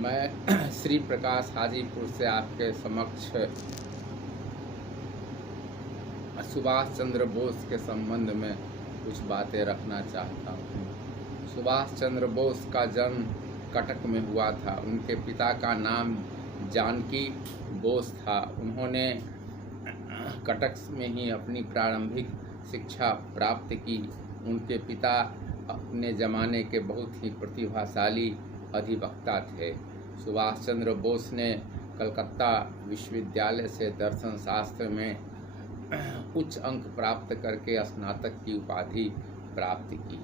मैं श्री प्रकाश हाजीपुर से आपके समक्ष सुभाष चंद्र बोस के संबंध में कुछ बातें रखना चाहता हूँ। सुभाष चंद्र बोस का जन्म कटक में हुआ था। उनके पिता का नाम जानकी बोस था। उन्होंने कटक में ही अपनी प्रारंभिक शिक्षा प्राप्त की। उनके पिता अपने ज़माने के बहुत ही प्रतिभाशाली अधिवक्ता थे। सुभाष चंद्र बोस ने कलकत्ता विश्वविद्यालय से दर्शन शास्त्र में उच्च अंक प्राप्त करके स्नातक की उपाधि प्राप्त की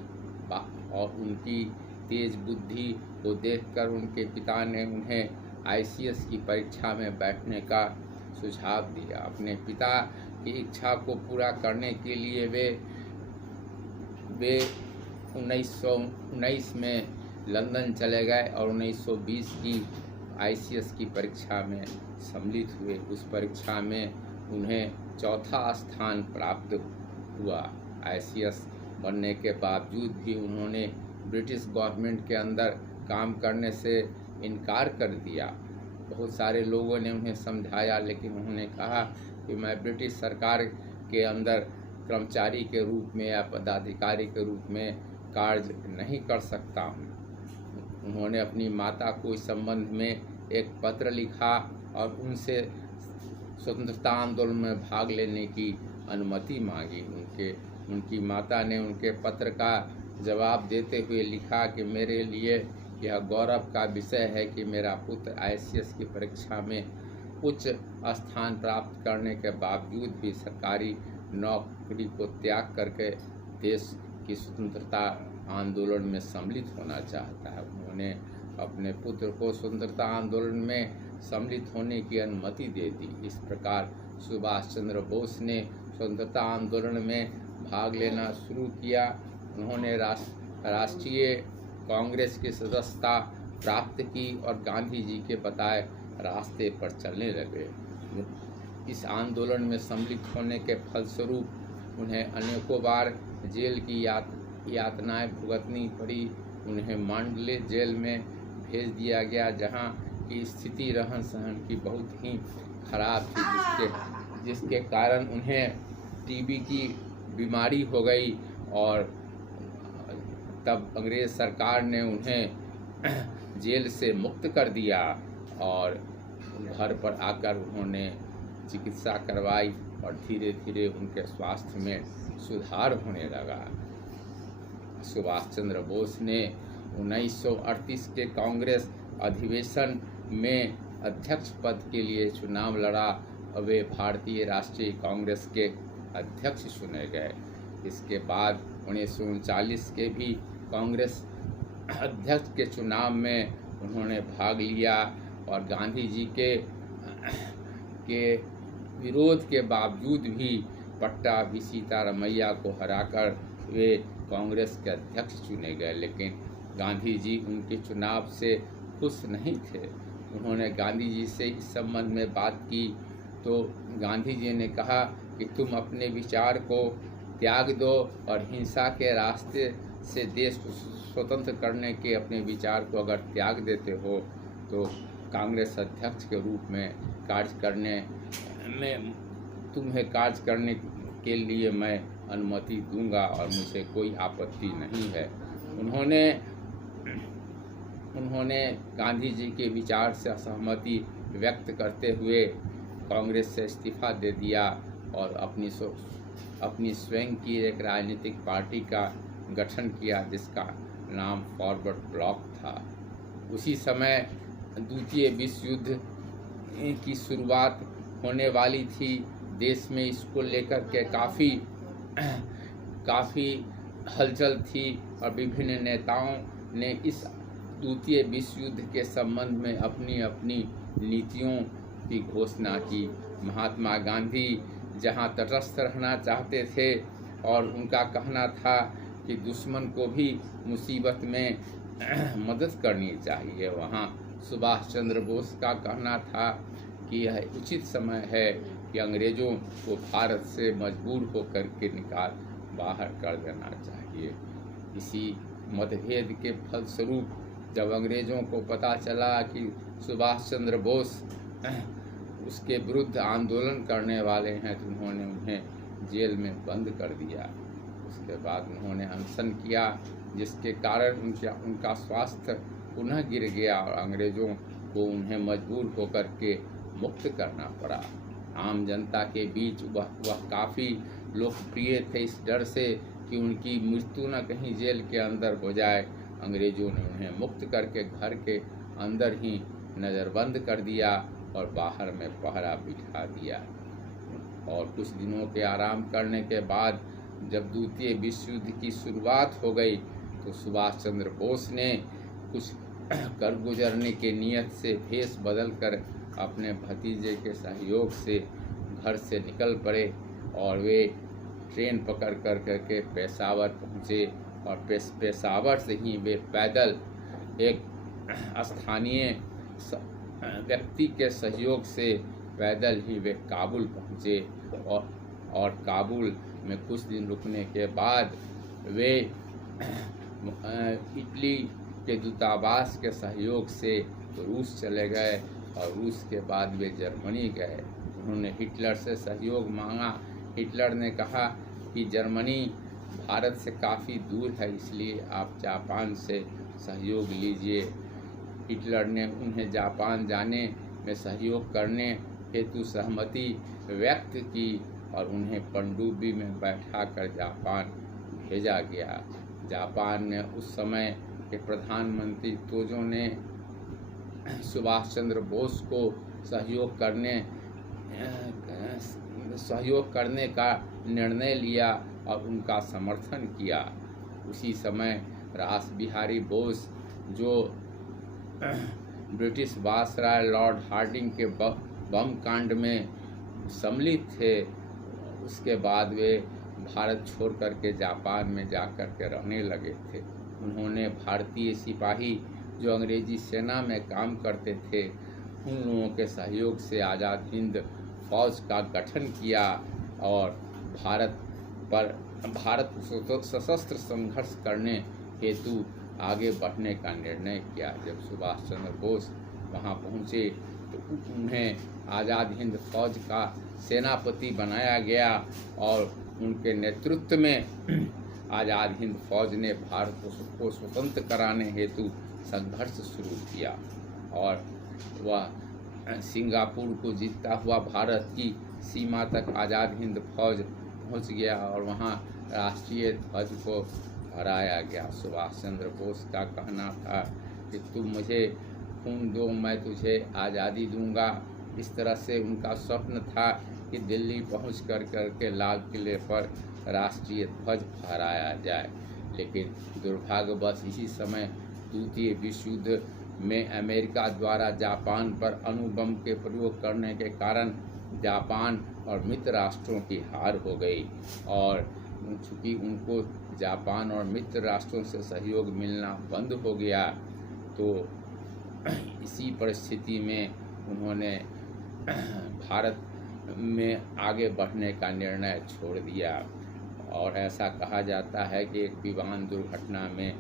और उनकी तेज बुद्धि को देखकर उनके पिता ने उन्हें ICS की परीक्षा में बैठने का सुझाव दिया। अपने पिता की इच्छा को पूरा करने के लिए वे 1919 में लंदन चले गए और 1920 की ICS की परीक्षा में सम्मिलित हुए। उस परीक्षा में उन्हें चौथा स्थान प्राप्त हुआ। ICS बनने के बावजूद भी उन्होंने ब्रिटिश गवर्नमेंट के अंदर काम करने से इनकार कर दिया। बहुत सारे लोगों ने उन्हें समझाया, लेकिन उन्होंने कहा कि मैं ब्रिटिश सरकार के अंदर कर्मचारी के रूप में या पदाधिकारी के रूप में कार्य नहीं कर सकता हूँ। उन्होंने अपनी माता को इस संबंध में एक पत्र लिखा और उनसे स्वतंत्रता आंदोलन में भाग लेने की अनुमति मांगी। उनकी माता ने उनके पत्र का जवाब देते हुए लिखा कि मेरे लिए यह गौरव का विषय है कि मेरा पुत्र ICS की परीक्षा में उच्च स्थान प्राप्त करने के बावजूद भी सरकारी नौकरी को त्याग करके देश की स्वतंत्रता आंदोलन में सम्मिलित होना चाहता है। उन्होंने अपने पुत्र को स्वतंत्रता आंदोलन में सम्मिलित होने की अनुमति दे दी। इस प्रकार सुभाष चंद्र बोस ने स्वतंत्रता आंदोलन में भाग लेना शुरू किया। उन्होंने राष्ट्रीय कांग्रेस की सदस्यता प्राप्त की और गांधी जी के बताए रास्ते पर चलने लगे। इस आंदोलन में सम्मिलित होने के फलस्वरूप उन्हें अनेकों बार जेल की यातनाएं भुगतनी पड़ी। उन्हें मांडले जेल में भेज दिया गया, जहां की स्थिति रहन सहन की बहुत ही खराब थी, जिसके कारण उन्हें TB की बीमारी हो गई। और तब अंग्रेज सरकार ने उन्हें जेल से मुक्त कर दिया और घर पर आकर उन्होंने चिकित्सा करवाई और धीरे धीरे उनके स्वास्थ्य में सुधार होने लगा। सुभाष चंद्र बोस ने 1938 के कांग्रेस अधिवेशन में अध्यक्ष पद के लिए चुनाव लड़ा और वे भारतीय राष्ट्रीय कांग्रेस के अध्यक्ष चुने गए। इसके बाद 1939 के भी कांग्रेस अध्यक्ष के चुनाव में उन्होंने भाग लिया और गांधी जी के विरोध के बावजूद भी पट्टाभी सीतारमैया को हराकर वे कांग्रेस के अध्यक्ष चुने गए। लेकिन गांधी जी उनके चुनाव से खुश नहीं थे। उन्होंने गांधी जी से इस संबंध में बात की तो गांधी जी ने कहा कि तुम अपने विचार को त्याग दो और हिंसा के रास्ते से देश को स्वतंत्र करने के अपने विचार को अगर त्याग देते हो तो कांग्रेस अध्यक्ष के रूप में कार्य करने में तुम्हें कार्य करने के लिए मैं अनुमति दूंगा और मुझे कोई आपत्ति नहीं है। उन्होंने गांधी जी के विचार से असहमति व्यक्त करते हुए कांग्रेस से इस्तीफा दे दिया और अपनी स्वयं की एक राजनीतिक पार्टी का गठन किया, जिसका नाम फॉरवर्ड ब्लॉक था। उसी समय द्वितीय विश्व युद्ध की शुरुआत होने वाली थी। देश में इसको लेकर के काफ़ी हलचल थी और विभिन्न नेताओं ने इस द्वितीय विश्व युद्ध के संबंध में अपनी अपनी नीतियों की घोषणा की। महात्मा गांधी जहां तटस्थ रहना चाहते थे और उनका कहना था कि दुश्मन को भी मुसीबत में मदद करनी चाहिए, वहां सुभाष चंद्र बोस का कहना था कि यह उचित समय है कि अंग्रेज़ों को भारत से मजबूर होकर के बाहर कर देना चाहिए। इसी मतभेद के फलस्वरूप जब अंग्रेज़ों को पता चला कि सुभाष चंद्र बोस उसके विरुद्ध आंदोलन करने वाले हैं, तो उन्होंने उन्हें जेल में बंद कर दिया। उसके बाद उन्होंने अनशन किया, जिसके कारण उनका स्वास्थ्य पुनः गिर गया और अंग्रेज़ों को उन्हें मजबूर होकर के मुक्त करना पड़ा। आम जनता के बीच वह काफ़ी लोकप्रिय थे, इस डर से कि उनकी मृत्यु न कहीं जेल के अंदर हो जाए। अंग्रेज़ों ने उन्हें मुक्त करके घर के अंदर ही नज़रबंद कर दिया और बाहर में पहरा बिठा दिया। और कुछ दिनों के आराम करने के बाद जब द्वितीय विश्व युद्ध की शुरुआत हो गई, तो सुभाष चंद्र बोस ने कुछ कर गुजरने के नियत से भेष बदल कर अपने भतीजे के सहयोग से घर से निकल पड़े और वे ट्रेन पकड़ करके पेशावर पहुँचे और पेशावर से ही वे पैदल एक स्थानीय व्यक्ति के सहयोग से पैदल ही वे काबुल पहुँचे और काबुल में कुछ दिन रुकने के बाद वे इटली के दूतावास के सहयोग से रूस चले गए और रूस के बाद वे जर्मनी गए। उन्होंने हिटलर से सहयोग मांगा। हिटलर ने कहा कि जर्मनी भारत से काफ़ी दूर है, इसलिए आप जापान से सहयोग लीजिए। हिटलर ने उन्हें जापान जाने में सहयोग करने हेतु सहमति व्यक्त की और उन्हें पनडुब्बी में बैठाकर जापान भेजा गया। जापान ने उस समय के प्रधानमंत्री तोजो ने सुभाष चंद्र बोस को सहयोग करने का निर्णय लिया और उनका समर्थन किया। उसी समय रास बिहारी बोस, जो ब्रिटिश वायसराय लॉर्ड हार्डिंग के बम कांड में सम्मिलित थे, उसके बाद वे भारत छोड़ करके जापान में जा कर के रहने लगे थे। उन्होंने भारतीय सिपाही जो अंग्रेजी सेना में काम करते थे, उन लोगों के सहयोग से आज़ाद हिंद फौज का गठन किया और भारत सशस्त्र संघर्ष करने हेतु आगे बढ़ने का निर्णय किया। जब सुभाष चंद्र बोस वहां पहुंचे तो उन्हें आज़ाद हिंद फौज का सेनापति बनाया गया और उनके नेतृत्व में आज़ाद हिंद फौज ने भारत को स्वतंत्र कराने हेतु संघर्ष शुरू किया और वह सिंगापुर को जीतता हुआ भारत की सीमा तक आज़ाद हिंद फौज पहुंच गया और वहां राष्ट्रीय ध्वज को फहराया गया। सुभाष चंद्र बोस का कहना था कि तुम मुझे खून दो, मैं तुझे आज़ादी दूंगा। इस तरह से उनका स्वप्न था कि दिल्ली पहुंच करके लाल किले पर राष्ट्रीय ध्वज फहराया जाए। लेकिन दुर्भाग्यवश इसी समय द्वितीय विश्व युद्ध में अमेरिका द्वारा जापान पर अणुबम के प्रयोग करने के कारण जापान और मित्र राष्ट्रों की हार हो गई और चूँकि उनको जापान और मित्र राष्ट्रों से सहयोग मिलना बंद हो गया, तो इसी परिस्थिति में उन्होंने भारत में आगे बढ़ने का निर्णय छोड़ दिया। और ऐसा कहा जाता है कि एक विमान दुर्घटना में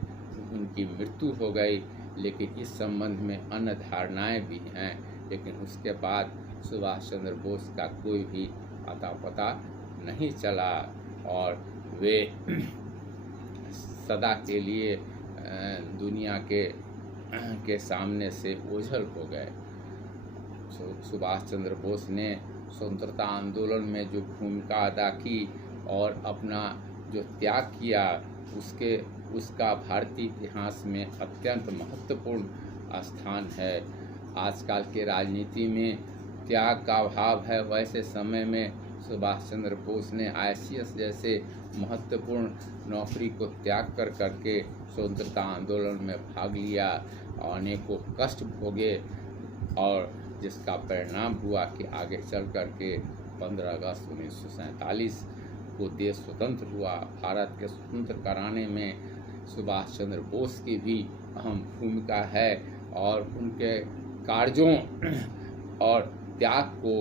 उनकी मृत्यु हो गई, लेकिन इस संबंध में अन्य धारणाएं भी हैं। लेकिन उसके बाद सुभाष चंद्र बोस का कोई भी अता पता नहीं चला और वे सदा के लिए दुनिया के सामने से ओझल हो गए। सुभाष चंद्र बोस ने स्वतंत्रता आंदोलन में जो भूमिका अदा की और अपना जो त्याग किया, उसका भारतीय इतिहास में अत्यंत महत्वपूर्ण स्थान है। आजकल के राजनीति में त्याग का अभाव है, वैसे समय में सुभाष चंद्र बोस ने ICS जैसे महत्वपूर्ण नौकरी को त्याग करके स्वतंत्रता आंदोलन में भाग लिया और अनेकों कष्ट भोगे और जिसका परिणाम हुआ कि आगे चल करके 15 अगस्त 1947 को देश स्वतंत्र हुआ। भारत के स्वतंत्र कराने में सुभाष चंद्र बोस की भी अहम भूमिका है और उनके कार्यों और त्याग को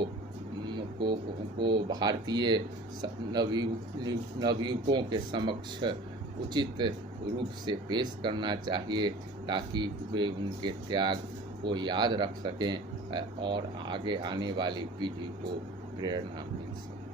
भारतीय नवयुवकों के समक्ष उचित रूप से पेश करना चाहिए, ताकि वे उनके त्याग को याद रख सकें और आगे आने वाली पीढ़ी को प्रेरणा मिल सके।